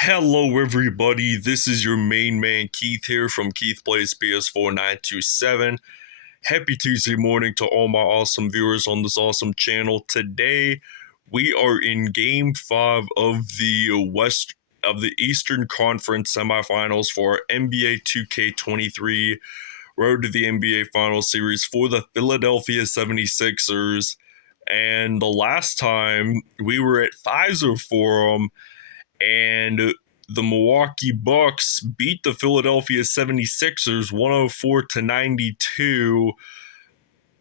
Hello everybody, this is your main man Keith here from Keith Plays PS4 927. Happy Tuesday morning to all my awesome viewers on this awesome channel. Today we are in Game 5 of the Eastern Conference semifinals for NBA 2K23 Road to the NBA Finals series for the Philadelphia 76ers. And the last time we were at Pfizer Forum and the Milwaukee Bucks beat the Philadelphia 76ers 104 to 92,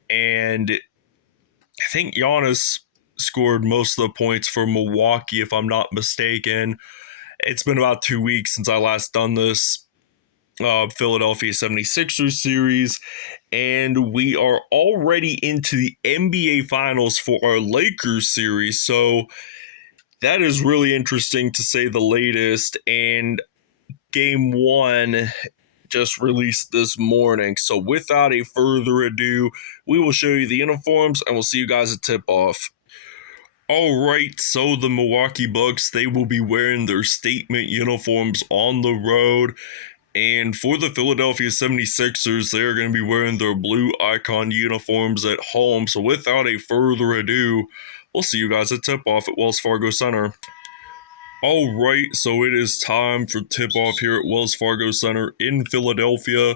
and I think Giannis scored most of the points for Milwaukee, if I'm not mistaken. It's been about 2 weeks since I last done this Philadelphia 76ers series, and we are already into the NBA Finals for our Lakers series, so that is really interesting to say the latest. And game 1 just released this morning. So without a further ado, we will show you the uniforms and we'll see you guys at tip-off. Alright, so the Milwaukee Bucks, they will be wearing their statement uniforms on the road. And for the Philadelphia 76ers, they're going to be wearing their blue icon uniforms at home. So without a further ado, we'll see you guys at tip-off at Wells Fargo Center. Alright, so it is time for tip-off here at Wells Fargo Center in Philadelphia.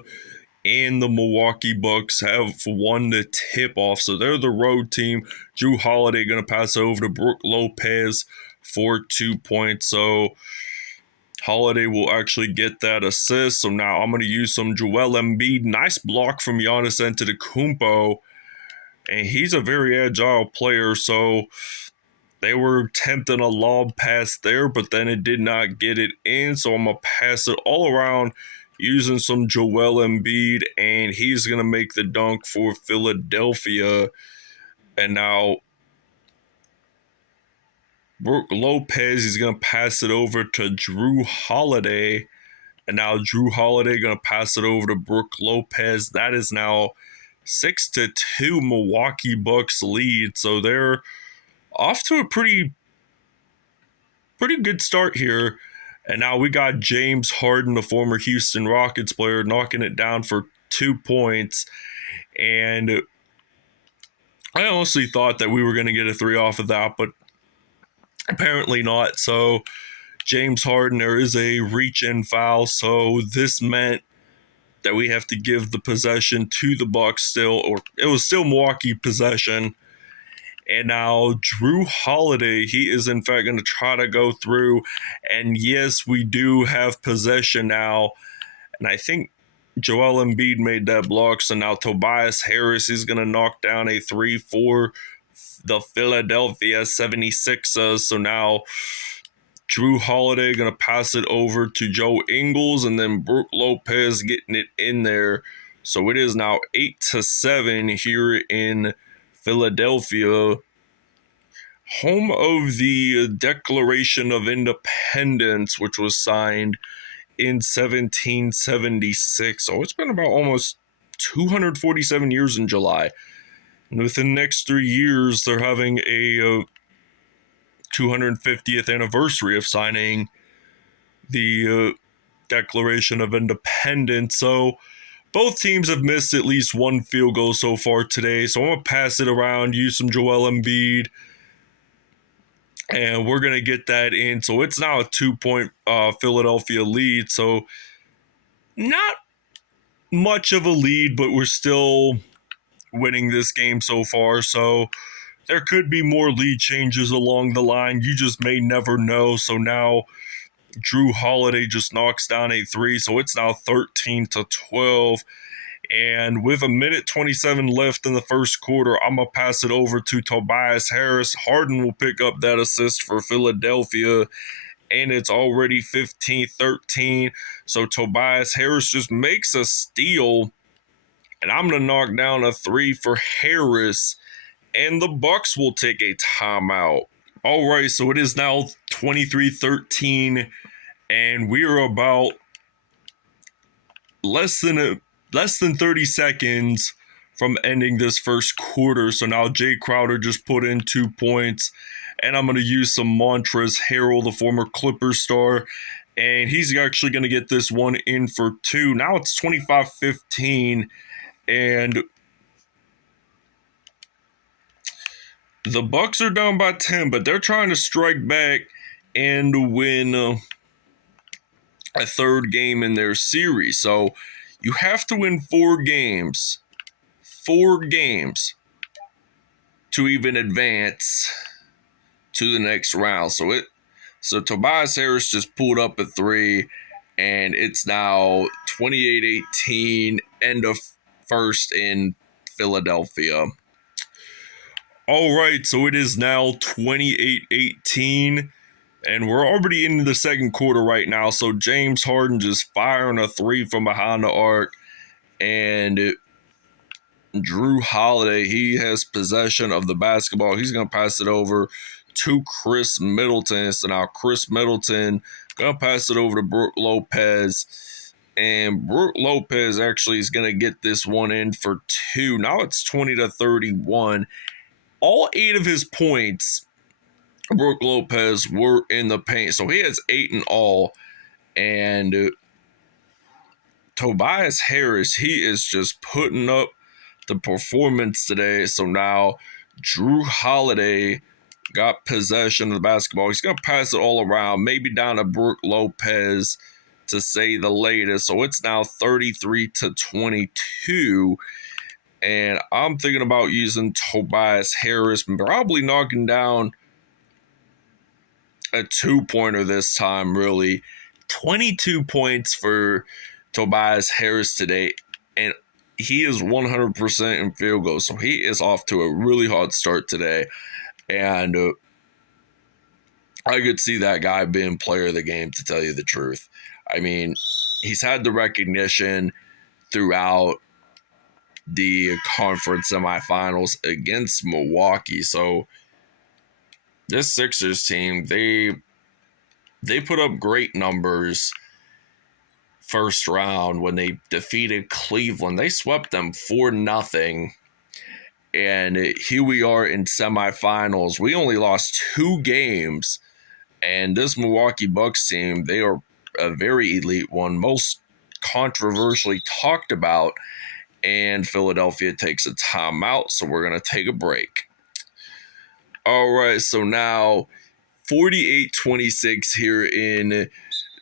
And the Milwaukee Bucks have won the tip-off. So they're the road team. Drew Holiday going to pass over to Brook Lopez for 2 points. So Holiday will actually get that assist. So now I'm going to use some Joel Embiid. Nice block from Giannis Antetokounmpo. And he's a very agile player. So they were attempting a lob pass there, but then it did not get it in. So I'm going to pass it all around using some Joel Embiid, and he's going to make the dunk for Philadelphia. And now Brook Lopez is going to pass it over to Drew Holiday. And now Drew Holiday going to pass it over to Brook Lopez. That is now 6-2 Milwaukee Bucks lead. So they're off to a pretty good start here. And now we got James Harden, the former Houston Rockets player, knocking it down for 2 points. And I honestly thought that we were going to get a 3 off of that, but apparently not. So James Harden, there is a reach-in foul. So this meant that we have to give the possession to the Bucks still, or it was still Milwaukee possession. And now Drew Holiday, he is in fact going to try to go through. And yes, we do have possession now. And I think Joel Embiid made that block. So now Tobias Harris is going to knock down a 3 for the Philadelphia 76ers. So now Drew Holiday going to pass it over to Joe Ingles. And then Brook Lopez getting it in there. So it is now 8-7 here in Philadelphia, home of the Declaration of Independence, which was signed in 1776. So it's been about almost 247 years in July. And within the next 3 years, they're having a 250th anniversary of signing the Declaration of Independence. So both teams have missed at least one field goal so far today. So I'm going to pass it around, use some Joel Embiid, and we're going to get that in. So it's now a 2-point Philadelphia lead. So not much of a lead, but we're still winning this game so far. So there could be more lead changes along the line. You just may never know. So now Drew Holiday just knocks down a 3, so it's now 13-12. And with 1:27 left in the first quarter, I'm going to pass it over to Tobias Harris. Harden will pick up that assist for Philadelphia, and it's already 15-13. So Tobias Harris just makes a steal, and I'm going to knock down a 3 for Harris, and the Bucks will take a timeout. All right, so it is now 23-13, and we are about less than 30 seconds from ending this first quarter. So now Jay Crowder just put in 2 points, And I'm going to use some Montrezl Harrell, the former Clippers star. And he's actually going to get this one in for 2. Now it's 25-15. And the Bucks are down by 10, but they're trying to strike back and win a third game in their series. So you have to win 4 games to even advance to the next round. So Tobias Harris just pulled up a 3, and it's now 28-18, end of first in Philadelphia. All right, so it is now 28-18, and we're already into the second quarter right now. So James Harden just firing a 3 from behind the arc, and Drew Holiday, he has possession of the basketball. He's going to pass it over to Chris Middleton. So now Chris Middleton going to pass it over to Brook Lopez. And Brook Lopez actually is going to get this one in for 2. Now it's 20-31. All 8 of his points, Brook Lopez, were in the paint. So he has 8 in all. And Tobias Harris, he is just putting up the performance today. So now Drew Holiday got possession of the basketball. He's going to pass it all around, maybe down to Brook Lopez to say the latest. So it's now 33-22. And I'm thinking about using Tobias Harris, probably knocking down a 2-pointer this time, really. 22 points for Tobias Harris today. And he is 100% in field goals, so he is off to a really hot start today. And I could see that guy being player of the game, to tell you the truth. I mean, he's had the recognition throughout the conference semifinals against Milwaukee. So this Sixers team, they put up great numbers first round when they defeated Cleveland. They swept them 4-0. And here we are in semifinals. We only lost 2 games. And this Milwaukee Bucks team, they are a very elite one, most controversially talked about. And Philadelphia takes a timeout, so we're going to take a break. All right, so now 48-26 here in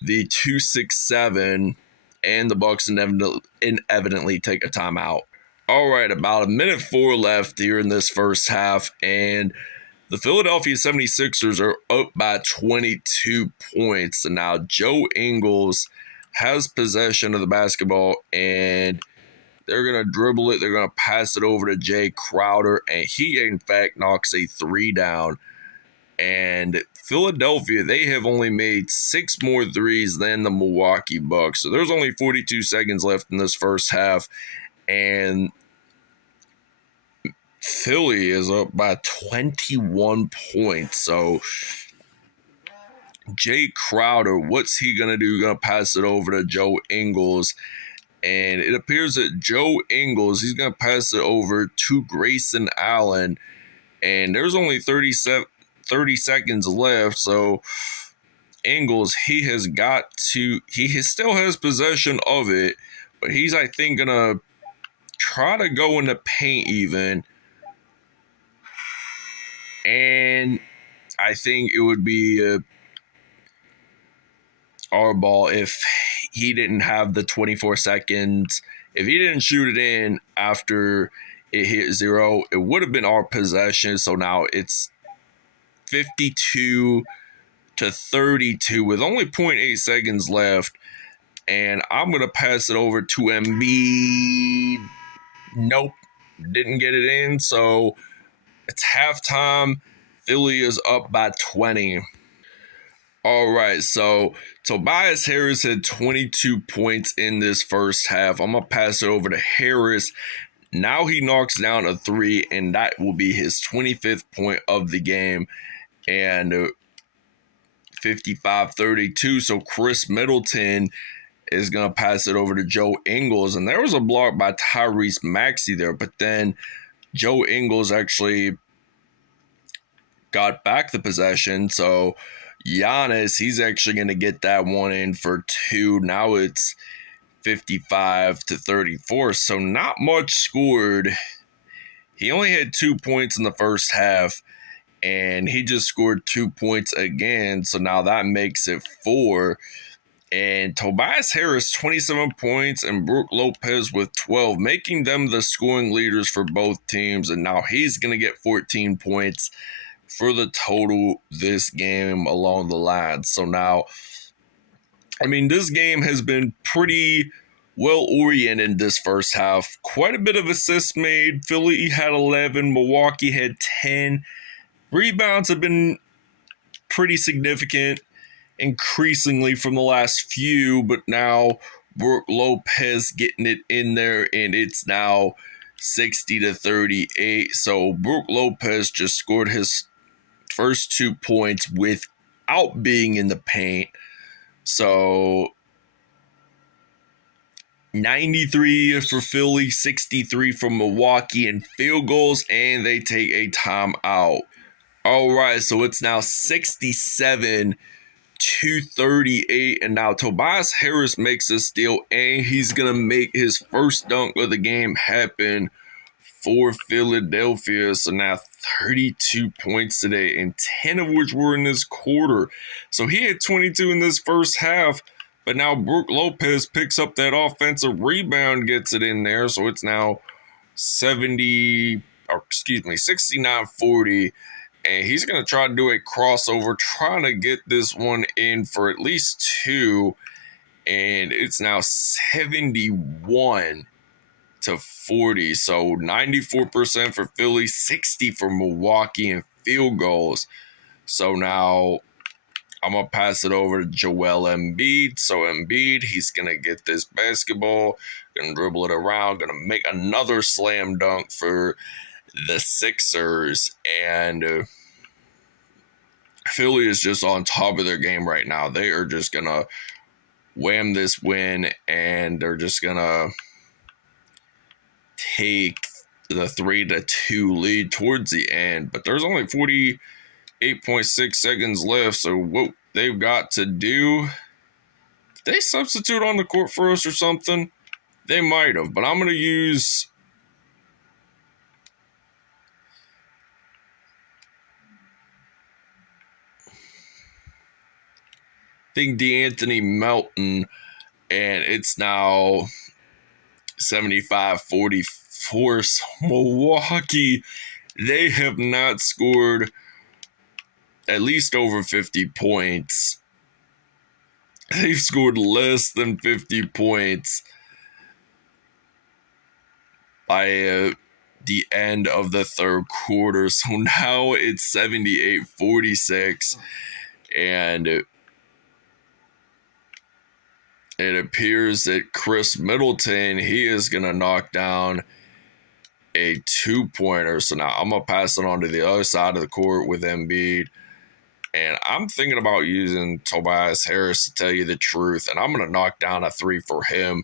the 2-6-7, and the Bucks inevitably take a timeout. All right, about 1:04 left here in this first half, and the Philadelphia 76ers are up by 22 points. And now Joe Ingles has possession of the basketball, and they're going to dribble it. They're going to pass it over to Jay Crowder, and he, in fact, knocks a 3 down. And Philadelphia, they have only made 6 more threes than the Milwaukee Bucks. So there's only 42 seconds left in this first half. And Philly is up by 21 points. So Jay Crowder, what's he going to do? Going to pass it over to Joe Ingles. And it appears that Joe Ingles, he's going to pass it over to Grayson Allen. And there's only 30 seconds left. So Ingles, he still has possession of it. But he's, I think, going to try to go in the paint even. And I think it would be our ball if he didn't have the 24 seconds. If he didn't shoot it in after it hit 0, it would have been our possession. So now it's 52-32 with only 0.8 seconds left. And I'm going to pass it over to Embiid. Nope, didn't get it in. So it's halftime. Philly is up by 20. All right, so Tobias Harris had 22 points in this first half. I'm going to pass it over to Harris. Now he knocks down a 3, and that will be his 25th point of the game. And 55-32, so Chris Middleton is going to pass it over to Joe Ingles. And there was a block by Tyrese Maxey there, but then Joe Ingles actually got back the possession. So Giannis, he's actually going to get that one in for two. Now it's 55-34. So not much scored. He only had 2 points in the first half, and he just scored 2 points again. So now that makes it 4. And Tobias Harris, 27 points, and Brook Lopez with 12, making them the scoring leaders for both teams. And now he's going to get 14 points for the total this game along the lines. So now, I mean, this game has been pretty well oriented this first half. Quite a bit of assists made. Philly had 11, Milwaukee had 10. Rebounds have been pretty significant, increasingly from the last few, but now Brook Lopez getting it in there, and it's now 60-38. So Brook Lopez just scored his first 2 points without being in the paint. So 93 for Philly, 63 from Milwaukee in field goals, and they take a timeout. All right, so it's now 67-38, and now Tobias Harris makes a steal, and he's going to make his first dunk of the game happen for Philadelphia. So now 32 points today, and 10 of which were in this quarter. So he had 22 in this first half, but now Brook Lopez picks up that offensive rebound, gets it in there. So it's now 69-40. And he's going to try to do a crossover, trying to get this one in for at least 2. And it's now 71-40. So 94% for Philly, 60 for Milwaukee in field goals. So now I'm going to pass it over to Joel Embiid. So Embiid, he's going to get this basketball, going to dribble it around, going to make another slam dunk for the Sixers. And Philly is just on top of their game right now. They are just going to wham this win, and they're just going to take the 3-2 lead towards the end. But there's only 48.6 seconds left, so what they've got to do, did they substitute on the court for us or something? They might have, but I'm going to use D'Anthony Melton, and it's now 75-44. So Milwaukee, they have not scored at least over 50 points. They've scored less than 50 points by the end of the third quarter. So now it's 78-46, and it appears that Chris Middleton, he is going to knock down a 2-pointer. So now I'm going to pass it on to the other side of the court with Embiid. And I'm thinking about using Tobias Harris, to tell you the truth. And I'm going to knock down a 3 for him.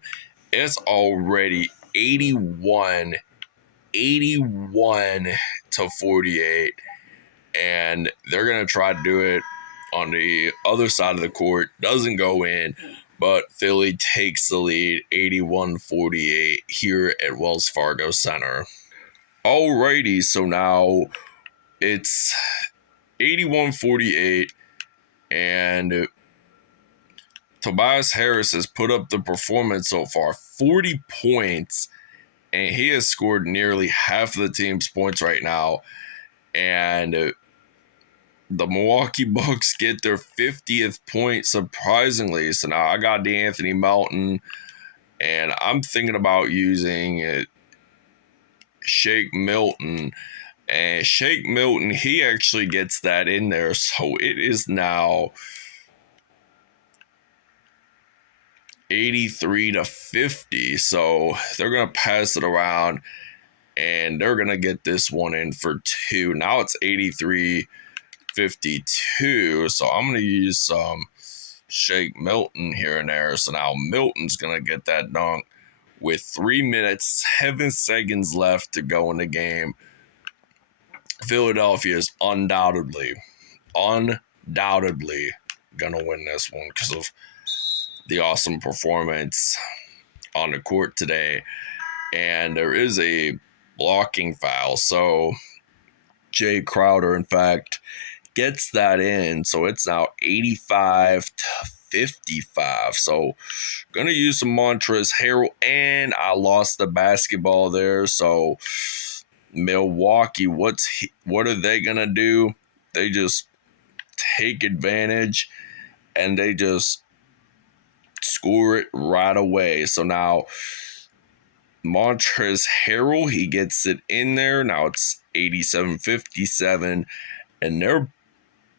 It's already 81-48. And they're going to try to do it on the other side of the court. Doesn't go in. But Philly takes the lead 81-48 here at Wells Fargo Center. Alrighty, so now it's 81-48, and Tobias Harris has put up the performance so far, 40 points, and he has scored nearly half of the team's points right now. And the Milwaukee Bucks get their 50th point, surprisingly. So now I got D'Anthony Melton, and I'm thinking about using Shake Milton. And Shake Milton, he actually gets that in there. So it is now 83-50. So they're going to pass it around, and they're going to get this one in for 2. Now it's 83-52. So I'm going to use some Shake Milton here and there. So now Milton's going to get that dunk with 3 minutes, 7 seconds left to go in the game. Philadelphia is undoubtedly gonna win this one because of the awesome performance on the court today. And there is a blocking foul, so Jay Crowder, in fact, gets that in. So it's now 85-55. So gonna use some Montrezl Harrell, and I lost the basketball there. So Milwaukee, what are they gonna do? They just take advantage and they just score it right away. So now Montrezl Harrell, he gets it in there. Now it's 87-57, and their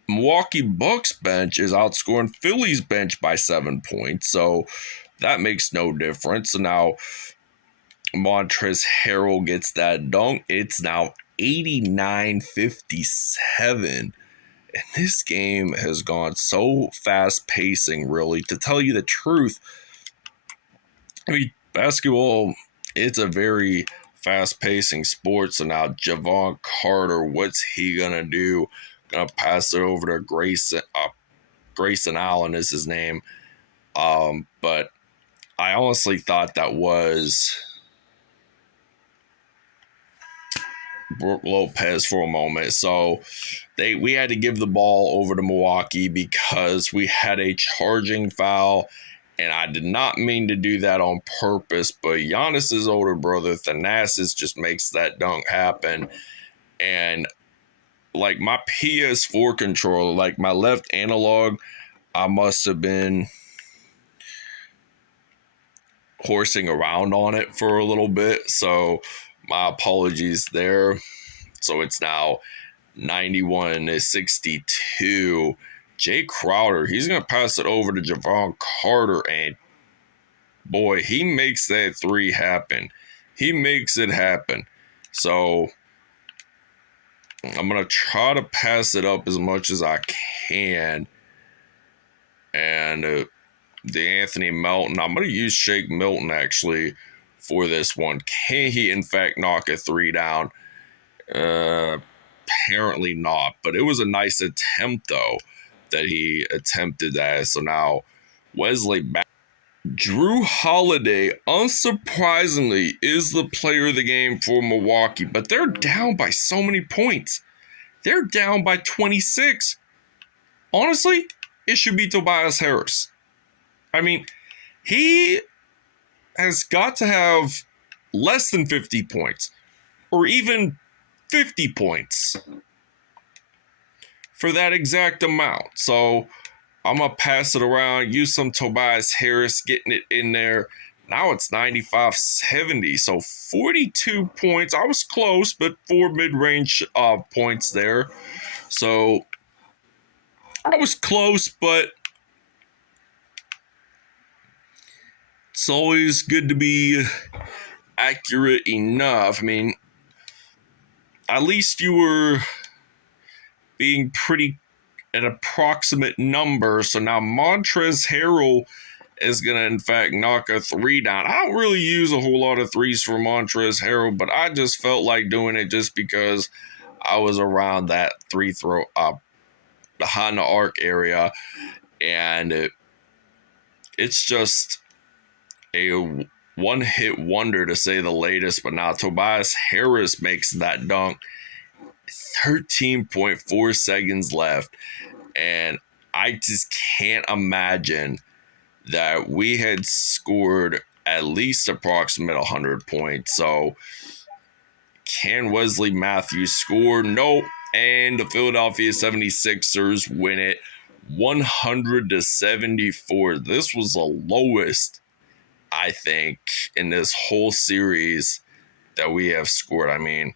Milwaukee Bucks bench is outscoring Philly's bench by 7 points. So that makes no difference. So now Montrezl Harrell gets that dunk. It's now 89-57. And this game has gone so fast pacing, really. To tell you the truth, I mean, basketball, it's a very fast pacing sport. So now Javon Carter, what's he going to do? Going to pass it over to Grayson Allen is his name. But I honestly thought that was Brook Lopez for a moment. So we had to give the ball over to Milwaukee because we had a charging foul, and I did not mean to do that on purpose, but Giannis's older brother Thanasis just makes that dunk happen. And like my PS4 controller, like my left analog, I must have been horsing around on it for a little bit, so my apologies there. So it's now 91-62. Jay Crowder, he's going to pass it over to Javon Carter, and boy, he makes that three happen. He makes it happen. So I'm going to try to pass it up as much as I can. And the Anthony Melton, I'm going to use Shake Milton actually for this one. Can he, in fact, knock a three down? Apparently not, but it was a nice attempt, though, that he attempted that. So now Wesley back. Drew Holiday, unsurprisingly, is the player of the game for Milwaukee, but they're down by so many points. They're down by 26. Honestly, it should be Tobias Harris. I mean, he has got to have less than 50 points, or even 50 points for that exact amount. So I'm going to pass it around, use some Tobias Harris, getting it in there. Now it's 95-70, so 42 points. I was close, but 4 mid-range points there. So I was close, but it's always good to be accurate enough. I mean, at least you were being pretty an approximate number. So now Montrezl Harrell is going to, in fact, knock a three down. I don't really use a whole lot of threes for Montrezl Harrell, but I just felt like doing it just because I was around that three throw behind the arc area. And it's just a one-hit wonder, to say the latest. But now Tobias Harris makes that dunk. 13.4 seconds left, and I just can't imagine that we had scored at least approximate 100 points. So can Wesley Matthews score? Nope. And the Philadelphia 76ers win it 100-74. This was the lowest, I think, in this whole series that we have scored. I mean,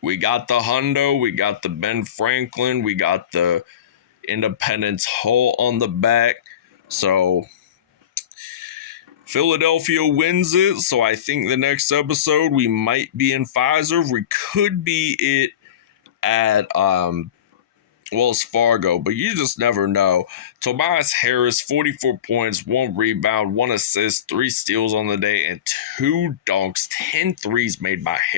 we got the Hundo, we got the Ben Franklin, we got the Independence Hall on the back. So Philadelphia wins it. So I think the next episode we might be in Pfizer. We could be it at Wells Fargo, but you just never know. Tobias Harris, 44 points, 1 rebound, 1 assist, 3 steals on the day, and 2 dunks, 10 threes made by Harris.